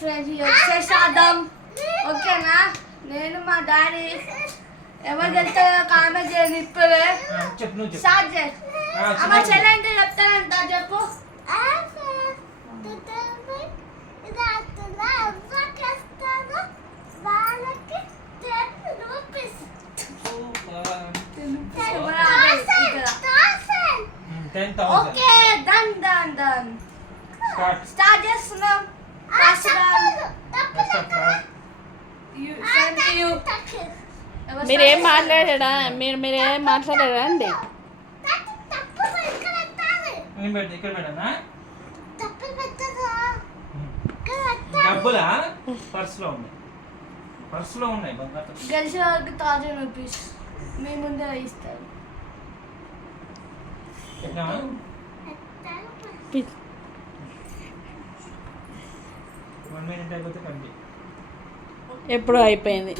Friends వచ్చేసాదాం ఓకేనా. నేను మా డాడీ ఎవరు వెళ్తారో కామెంట్ చేయండి. ఇప్పుడే స్టార్ట్ చేయి. అమ్మ చెల్లి అంటే చెప్తానంట చెప్పు. Okay done done done start చేస్తున్నాం. మీరేం మాట్లాడారా మీరేం మాట్లాడారా అండి? డబ్బులా పర్సులో ఉన్నాయి గెలిచే వాళ్ళకి 1000 రూపీస్ మీ ముందే ఇస్తారు. ఎప్పుడో అయిపోయింది.